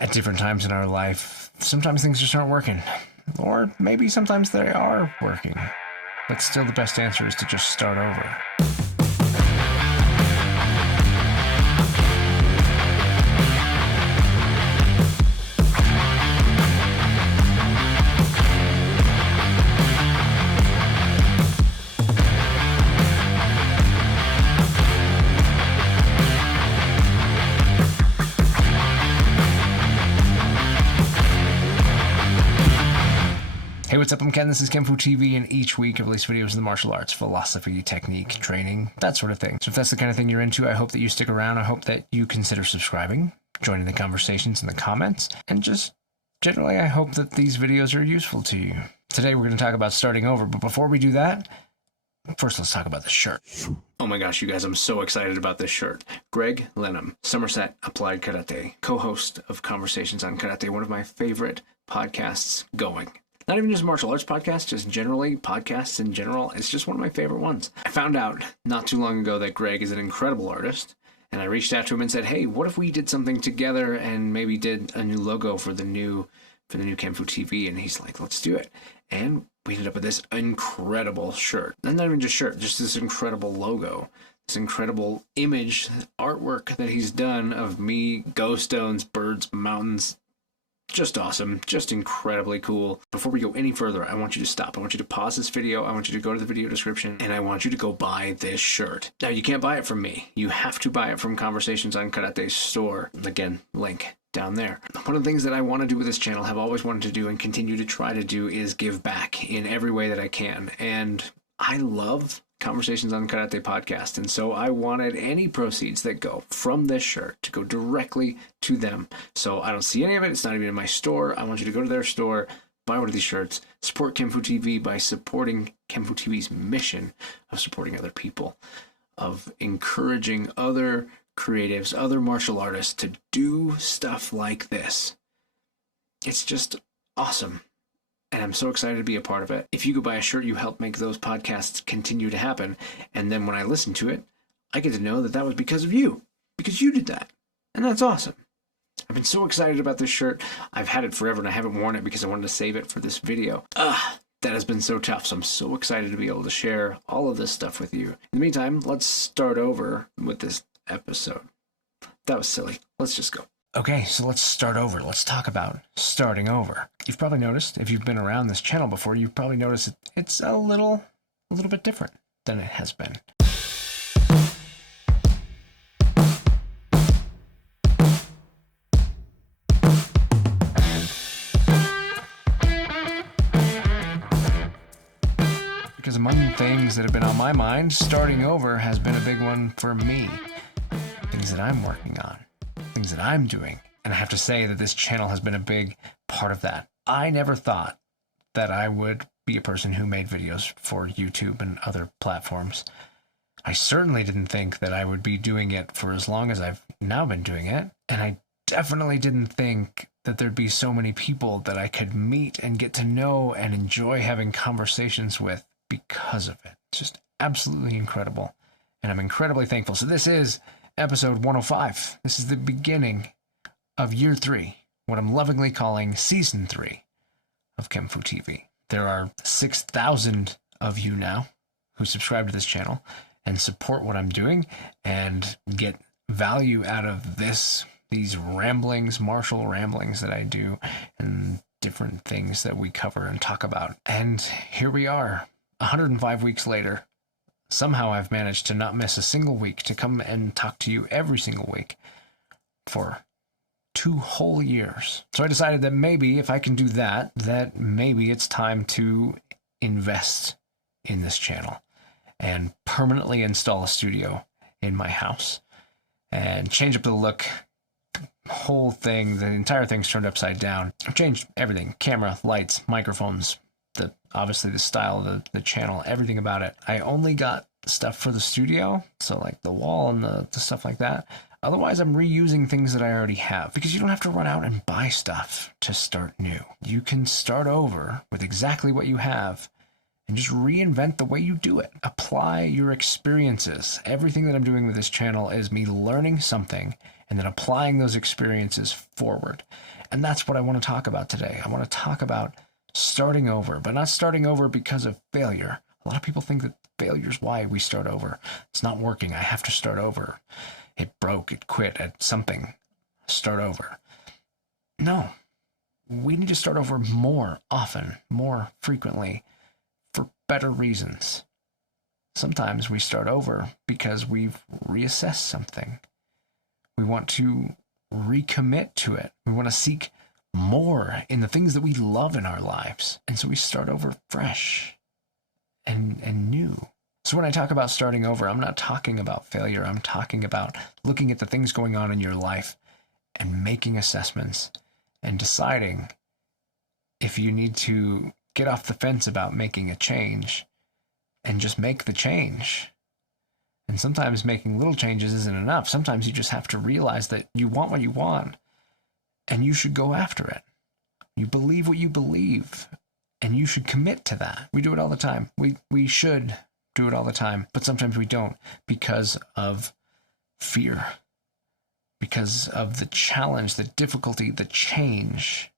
at different times in our life, sometimes things just aren't working. Or maybe sometimes they are working. But still the best answer is to just start over. Hey, what's up? I'm Ken. This is KenfuTV, and each week I release videos in the martial arts, philosophy, technique, training, that sort of thing. So if that's the kind of thing you're into, I hope that you stick around. I hope that you consider subscribing, joining the conversations in the comments, and just generally, I hope that these videos are useful to you. Today, we're going to talk about starting over, but before we do that, first let's talk about this shirt. Oh my gosh, you guys, I'm so excited about this shirt. Greg Lynham, Somerset Applied Karate, co-host of Conversations on Karate, one of my favorite podcasts going. Not even just martial arts podcasts, just generally podcasts in general. It's just one of my favorite ones. I found out not too long ago that Greg is an incredible artist, and I reached out to him and said, hey, what if we did something together and maybe did a new logo for the new Kenfu TV? And he's like, let's do it. And we ended up with this incredible shirt. And not even just shirt, just this incredible logo. This incredible image, artwork that he's done of me, ghost stones, birds, mountains. Just awesome, just incredibly cool. Before we go any further, I want you to stop. I want you to pause this video. I want you to go to the video description, and I want you to go buy this shirt. Now, you can't buy it from me. You have to buy it from Conversations on Karate's store. Again, link down there. One of the things that I want to do with this channel, have always wanted to do, and continue to try to do, is give back in every way that I can. And I love Conversations on Karate podcast, and so I wanted any proceeds that go from this shirt to go directly to them. So I don't see any of it. It's not even in my store. I want you to go to their store, buy one of these shirts, support Kenfu TV by supporting Kenfu TV's mission of supporting other people, of encouraging other creatives, other martial artists to do stuff like this. It's just awesome. And I'm so excited to be a part of it. If you go buy a shirt, you help make those podcasts continue to happen. And then when I listen to it, I get to know that that was because of you. Because you did that. And that's awesome. I've been so excited about this shirt. I've had it forever and I haven't worn it because I wanted to save it for this video. That has been so tough. So I'm so excited to be able to share all of this stuff with you. In the meantime, let's start over with this episode. That was silly. Let's just go. Okay, so let's start over. Let's talk about starting over. You've probably noticed, if you've been around this channel before, you've probably noticed it's a little bit different than it has been. Because among things that have been on my mind, starting over has been a big one for me. Things that I'm working on. Things that I'm doing. And I have to say that this channel has been a big part of that. I never thought that I would be a person who made videos for YouTube and other platforms. I certainly didn't think that I would be doing it for as long as I've now been doing it. And I definitely didn't think that there'd be so many people that I could meet and get to know and enjoy having conversations with because of it. It's just absolutely incredible. And I'm incredibly thankful. So this is episode 105. This is the beginning of year 3, what I'm lovingly calling season 3 of Kenfu TV. There are 6,000 of you now who subscribe to this channel and support what I'm doing and get value out of these ramblings, martial ramblings that I do, and different things that we cover and talk about. And here we are, 105 weeks later. Somehow I've managed to not miss a single week, to come and talk to you every single week for 2 whole years. So I decided that maybe if I can do that maybe it's time to invest in this channel and permanently install a studio in my house and change up the look. Whole thing, the entire thing's turned upside down. I've changed everything. Camera, lights, microphones, obviously the style of the channel, everything about it. I only got stuff for the studio, so like the wall and the stuff like that. Otherwise, I'm reusing things that I already have, because you don't have to run out and buy stuff to start new. You can start over with exactly what you have and just reinvent the way you do it. Apply your experiences. Everything that I'm doing with this channel is me learning something and then applying those experiences forward. And that's what I want to talk about today. I want to talk about starting over, but not starting over because of failure. A lot of people think that failure is why we start over. It's not working. I have to start over. It broke. It quit at something. Start over. No. We need to start over more often, more frequently, for better reasons. Sometimes we start over because we've reassessed something. We want to recommit to it. We want to seek more in the things that we love in our lives. And so we start over fresh and new. So when I talk about starting over, I'm not talking about failure. I'm talking about looking at the things going on in your life and making assessments and deciding if you need to get off the fence about making a change and just make the change. And sometimes making little changes isn't enough. Sometimes you just have to realize that you want what you want and you should go after it. You believe what you believe and you should commit to that. We do it all the time. We should do it all the time, but sometimes we don't because of fear, because of the challenge, the difficulty, the change.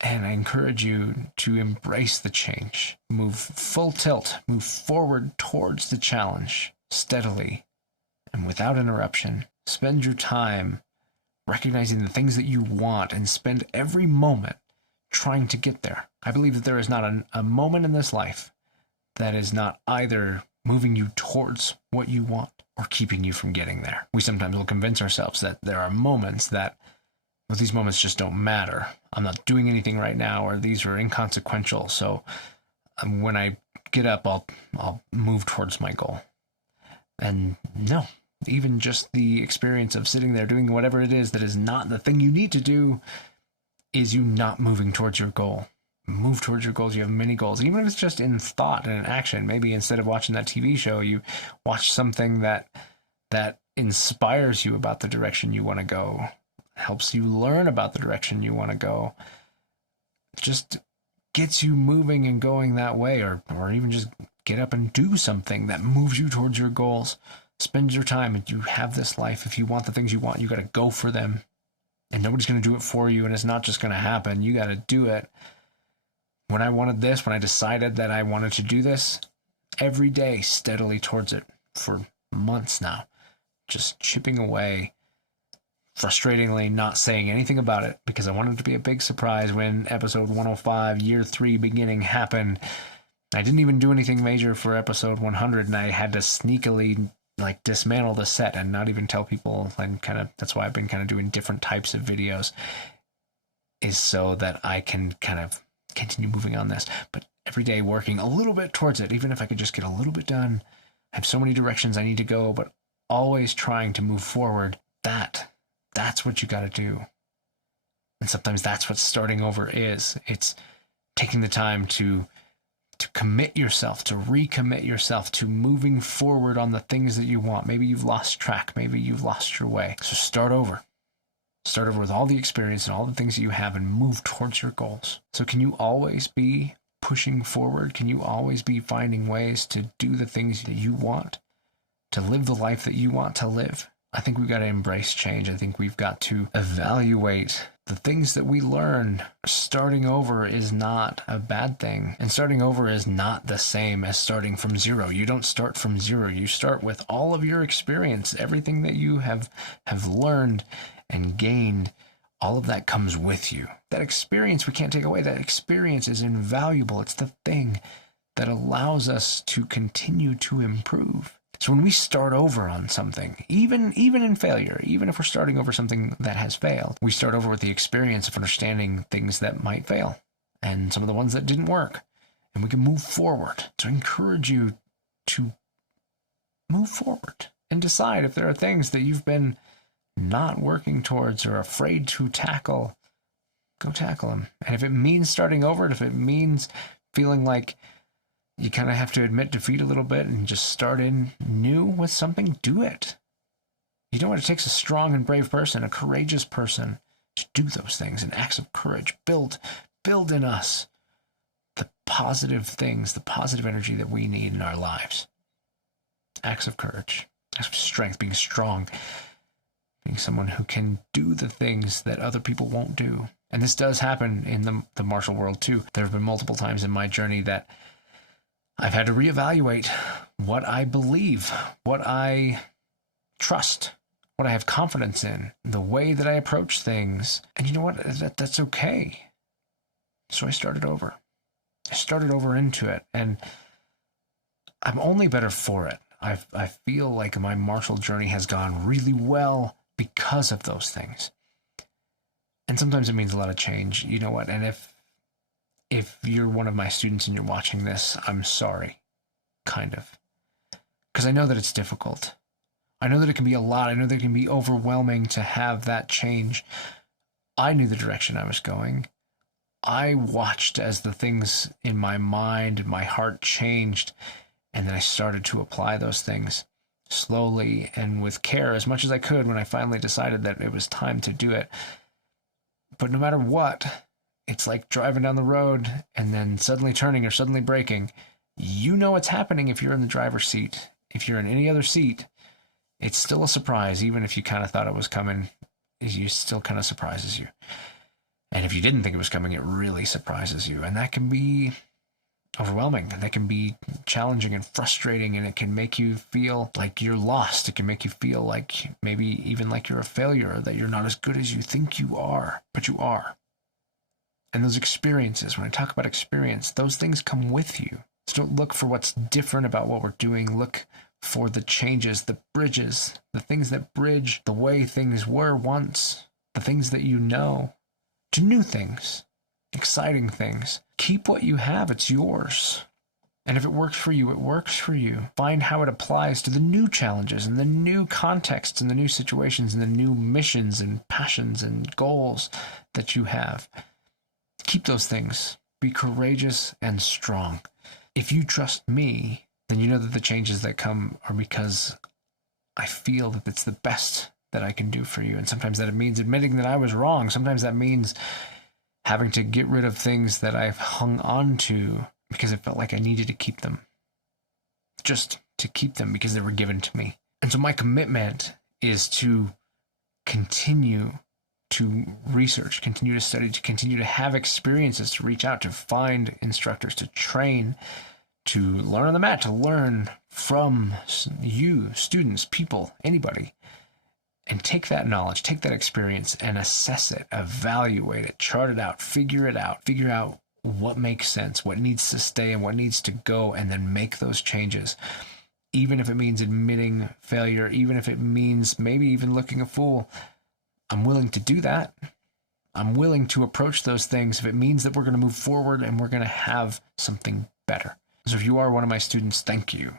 And I encourage you to embrace the change. Move full tilt, move forward towards the challenge steadily and without interruption. Spend your time recognizing the things that you want and spend every moment trying to get there. I believe that there is not a moment in this life that is not either moving you towards what you want or keeping you from getting there. We sometimes will convince ourselves that there are moments that, well, these moments just don't matter. I'm not doing anything right now, or these are inconsequential. So when I get up, I'll move towards my goal. And no, even just the experience of sitting there doing whatever it is that is not the thing you need to do is you not moving towards your goal. Move towards your goals. You have many goals, even if it's just in thought and in action. Maybe instead of watching that TV show, you watch something that inspires you about the direction you want to go, helps you learn about the direction you want to go, just gets you moving and going that way, or even just get up and do something that moves you towards your goals. Spend your time, and you have this life. If you want the things you want, you got to go for them, and nobody's going to do it for you, and it's not just going to happen. You got to do it. When I wanted this, when I decided that I wanted to do this, every day steadily towards it for months now, just chipping away, frustratingly not saying anything about it because I wanted it to be a big surprise when episode 105, year 3 beginning happened. I didn't even do anything major for episode 100, and I had to sneakily dismantle the set and not even tell people. And that's why I've been doing different types of videos, is so that I can continue moving on this, but every day working a little bit towards it, even if I could just get a little bit done. I have so many directions I need to go, but always trying to move forward. That's what you got to do. And sometimes that's what starting over is. It's taking the time to commit yourself, to recommit yourself to moving forward on the things that you want. Maybe you've lost track. Maybe you've lost your way. So start over. Start over with all the experience and all the things that you have and move towards your goals. So can you always be pushing forward? Can you always be finding ways to do the things that you want, to live the life that you want to live? I think we've got to embrace change. I think we've got to evaluate the things that we learn. Starting over is not a bad thing. And starting over is not the same as starting from zero. You don't start from zero. You start with all of your experience, everything that you have learned and gained. All of that comes with you. That experience we can't take away. That experience is invaluable. It's the thing that allows us to continue to improve. So when we start over on something, even in failure, even if we're starting over something that has failed, we start over with the experience of understanding things that might fail and some of the ones that didn't work, and we can move forward. So I encourage you to move forward and decide if there are things that you've been not working towards or afraid to tackle. Go tackle them. And if it means starting over, and if it means feeling like you kind of have to admit defeat a little bit and just start in new with something, do it. You know what? It takes a strong and brave person, a courageous person, to do those things, and acts of courage. Build in us the positive things, the positive energy that we need in our lives. Acts of courage, acts of strength, being strong, being someone who can do the things that other people won't do. And this does happen in the martial world too. There have been multiple times in my journey that I've had to reevaluate what I believe, what I trust, what I have confidence in, the way that I approach things. And you know what? That's okay. So I started over. I started over into it, and I'm only better for it. I feel like my martial journey has gone really well because of those things. And sometimes it means a lot of change. You know what? And if you're one of my students and you're watching this, I'm sorry. Kind of. Because I know that it's difficult. I know that it can be a lot. I know that it can be overwhelming to have that change. I knew the direction I was going. I watched as the things in my mind and my heart changed, and then I started to apply those things slowly and with care as much as I could when I finally decided that it was time to do it. But no matter what, it's like driving down the road and then suddenly turning or suddenly braking. You know what's happening if you're in the driver's seat. If you're in any other seat, it's still a surprise. Even if you kind of thought it was coming, it still kind of surprises you. And if you didn't think it was coming, it really surprises you. And that can be overwhelming. That can be challenging and frustrating, and it can make you feel like you're lost. It can make you feel like maybe even like you're a failure, or that you're not as good as you think you are, but you are. And those experiences, when I talk about experience, those things come with you. So don't look for what's different about what we're doing. Look for the changes, the bridges, the things that bridge the way things were once, the things that you know, to new things, exciting things. Keep what you have, it's yours. And if it works for you, it works for you. Find how it applies to the new challenges and the new contexts and the new situations and the new missions and passions and goals that you have. Keep those things. Be courageous and strong. If you trust me, then you know that the changes that come are because I feel that it's the best that I can do for you. And sometimes that means admitting that I was wrong. Sometimes that means having to get rid of things that I've hung on to because it felt like I needed to keep them. Just to keep them because they were given to me. And so my commitment is to continue to research, continue to study, to continue to have experiences, to reach out, to find instructors, to train, to learn on the mat, to learn from you, students, people, anybody. And take that knowledge, take that experience and assess it, evaluate it, chart it out, figure out what makes sense, what needs to stay and what needs to go, and then make those changes. Even if it means admitting failure, even if it means maybe even looking a fool, I'm willing to do that. I'm willing to approach those things if it means that we're going to move forward and we're going to have something better. So if you are one of my students, thank you.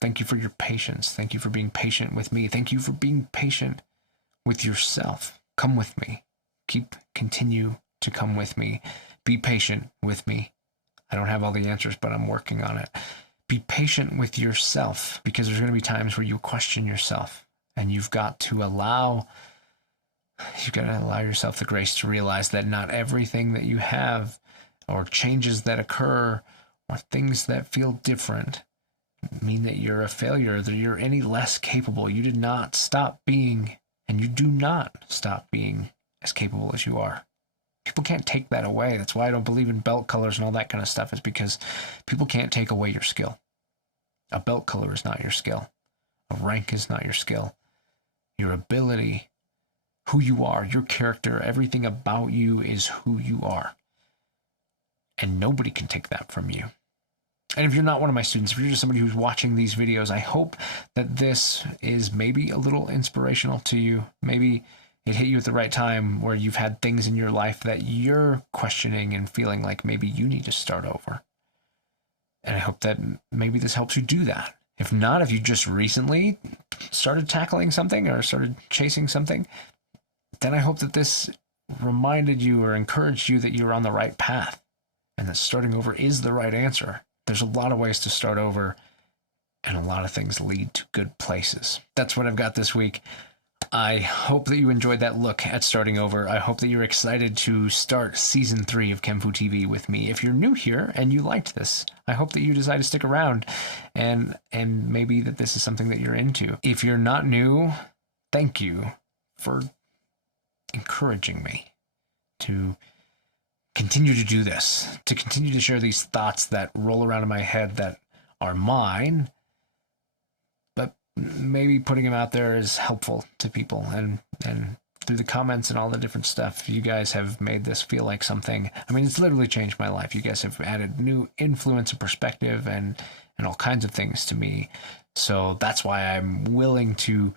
Thank you for your patience. Thank you for being patient with me. Thank you for being patient with yourself. Come with me. Continue to come with me. Be patient with me. I don't have all the answers, but I'm working on it. Be patient with yourself, because there's going to be times where you question yourself, and you've got to allow yourself the grace to realize that not everything that you have, or changes that occur, or things that feel different, mean that you're a failure, that you're any less capable. You did not stop being, and you do not stop being as capable as you are. People can't take that away. That's why I don't believe in belt colors and all that kind of stuff, is because people can't take away your skill. A belt color is not your skill. A rank is not your skill. Your ability, who you are, your character, everything about you is who you are. And nobody can take that from you. And if you're not one of my students, if you're just somebody who's watching these videos, I hope that this is maybe a little inspirational to you. Maybe it hit you at the right time where you've had things in your life that you're questioning and feeling like maybe you need to start over. And I hope that maybe this helps you do that. If not, if you just recently started tackling something or started chasing something, then I hope that this reminded you or encouraged you that you're on the right path and that starting over is the right answer. There's a lot of ways to start over, and a lot of things lead to good places. That's what I've got this week. I hope that you enjoyed that look at starting over. I hope that you're excited to start season 3 of Kenfu TV with me. If you're new here and you liked this, I hope that you decide to stick around and maybe that this is something that you're into. If you're not new, thank you for encouraging me to continue to do this, to continue to share these thoughts that roll around in my head that are mine, but maybe putting them out there is helpful to people. And through the comments and all the different stuff, you guys have made this feel like something. I mean, it's literally changed my life. You guys have added new influence and perspective and all kinds of things to me. So that's why I'm willing to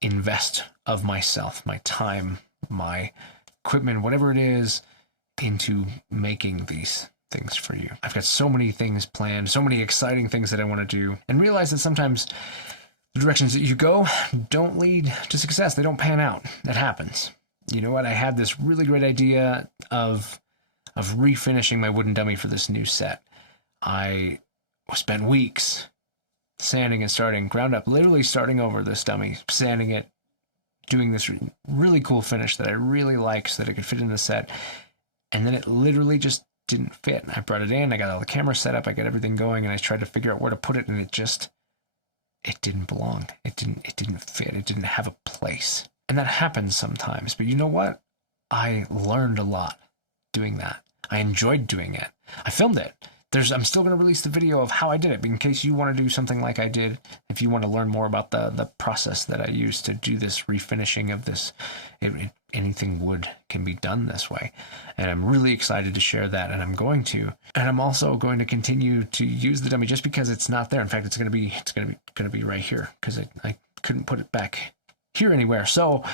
invest of myself, my time, my equipment, whatever it is, into making these things for you. I've got so many things planned, so many exciting things that I want to do, and realize that sometimes the directions that you go don't lead to success. They don't pan out. It happens. You know what? I had this really great idea of refinishing my wooden dummy for this new set. I spent weeks sanding and starting ground up, literally starting over this dummy, sanding it, doing this really cool finish that I really like so that it could fit in the set. And then it literally just didn't fit. I brought it in, I got all the cameras set up, I got everything going, and I tried to figure out where to put it, and it didn't belong. It didn't fit. It didn't have a place. And that happens sometimes. But you know what? I learned a lot doing that. I enjoyed doing it. I filmed it. I'm still going to release the video of how I did it, in case you want to do something like I did. If you want to learn more about the process that I used to do this refinishing of this, anything wood can be done this way. And I'm really excited to share that, and I'm going to. And I'm also going to continue to use the dummy just because it's not there. In fact, it's going to be right here, because I couldn't put it back here anywhere. So,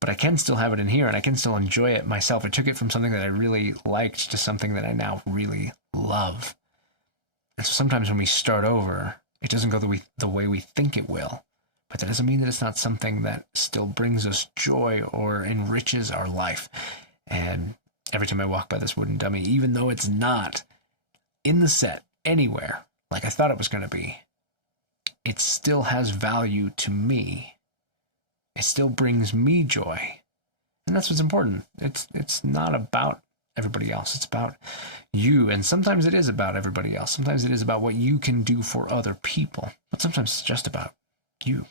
but I can still have it in here, and I can still enjoy it myself. I took it from something that I really liked to something that I now really love. And so sometimes when we start over, it doesn't go the way we think it will. But that doesn't mean that it's not something that still brings us joy or enriches our life. And every time I walk by this wooden dummy, even though it's not in the set anywhere like I thought it was going to be, it still has value to me. It still brings me joy. And that's what's important. It's not about everybody else. It's about you. And sometimes it is about everybody else. Sometimes it is about what you can do for other people. But sometimes it's just about you.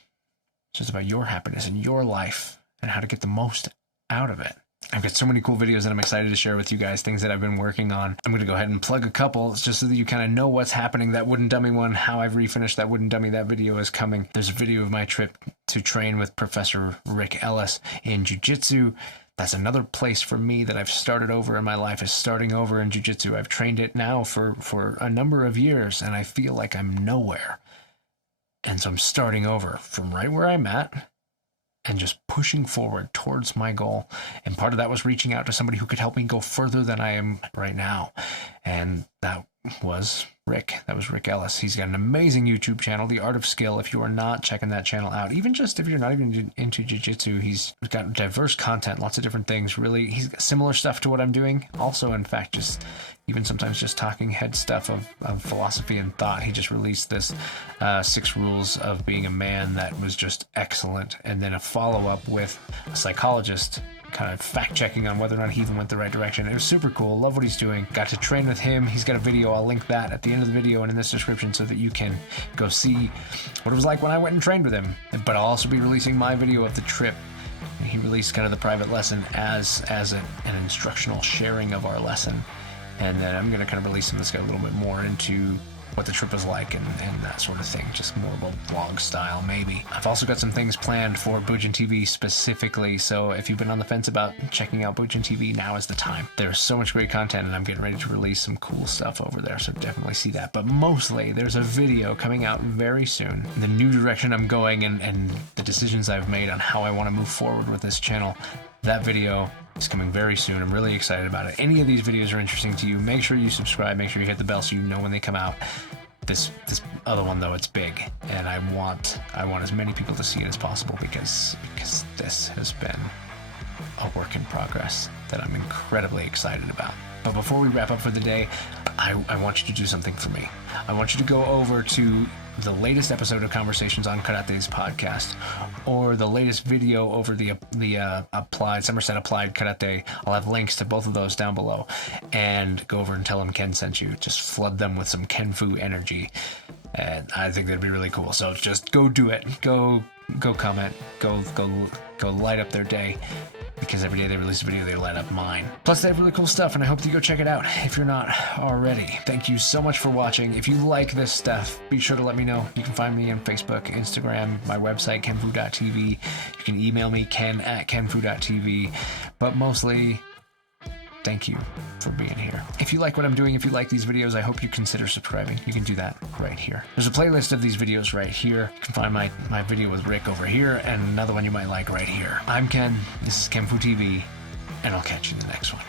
It's just about your happiness and your life and how to get the most out of it. I've got so many cool videos that I'm excited to share with you guys, things that I've been working on. I'm going to go ahead and plug a couple just so that you kind of know what's happening. That wooden dummy one, how I've refinished that wooden dummy, that video is coming. There's a video of my trip to train with Professor Rick Ellis in Jiu-Jitsu. That's another place for me that I've started over in my life, is starting over in Jiu-Jitsu. I've trained it now for a number of years, and I feel like I'm nowhere. And so I'm starting over from right where I'm at and just pushing forward towards my goal. And part of that was reaching out to somebody who could help me go further than I am right now. And that was Rick. That was Rick Ellis. He's got an amazing YouTube channel, The Art of Skill. If you are not checking that channel out, even just if you're not even into jiu-jitsu, he's got diverse content, lots of different things. Really, he's got similar stuff to what I'm doing. Also, in fact, just even sometimes just talking head stuff of philosophy and thought. He just released this 6 Rules of Being a Man that was just excellent. And then a follow-up with a psychologist kind of fact-checking on whether or not he even went the right direction. It was super cool. Love what he's doing. Got to train with him. He's got a video. I'll link that at the end of the video and in this description so that you can go see what it was like when I went and trained with him. But I'll also be releasing my video of the trip. He released kind of the private lesson as an instructional sharing of our lesson. And then I'm going to kind of release some that's got a little bit more into what the trip was like and that sort of thing. Just more of a vlog style, maybe. I've also got some things planned for Bujin TV specifically, so if you've been on the fence about checking out Bujin TV, now is the time. There's so much great content, and I'm getting ready to release some cool stuff over there, so definitely see that. But mostly, there's a video coming out very soon. The new direction I'm going and the decisions I've made on how I want to move forward with this channel, that video is coming very soon. I'm really excited about it. Any of these videos are interesting to you, make sure you subscribe, make sure you hit the bell so you know when they come out. This other one, though, it's big, and I want as many people to see it as possible because this has been a work in progress that I'm incredibly excited about. But before we wrap up for the day, I want you to do something for me. I want you to go over to the latest episode of Conversations on Karate's podcast, or the latest video over the Somerset Applied Karate. I'll have links to both of those down below, and go over and tell them Ken sent you. Just flood them with some Kenfu energy, and I think that'd be really cool. So just go do it. Go go comment, go light up their day, because every day they release a video, they light up mine. Plus, they have really cool stuff, and I hope that you go check it out if you're not already. Thank you so much for watching. If you like this stuff, be sure to let me know. You can find me on Facebook, Instagram, my website, Kenfu.tv. You can email me, ken@kenfu.tv. But mostly, thank you for being here. If you like what I'm doing, if you like these videos, I hope you consider subscribing. You can do that right here. There's a playlist of these videos right here. You can find my video with Rick over here, and another one you might like right here. I'm Ken, this is KenfuTV, and I'll catch you in the next one.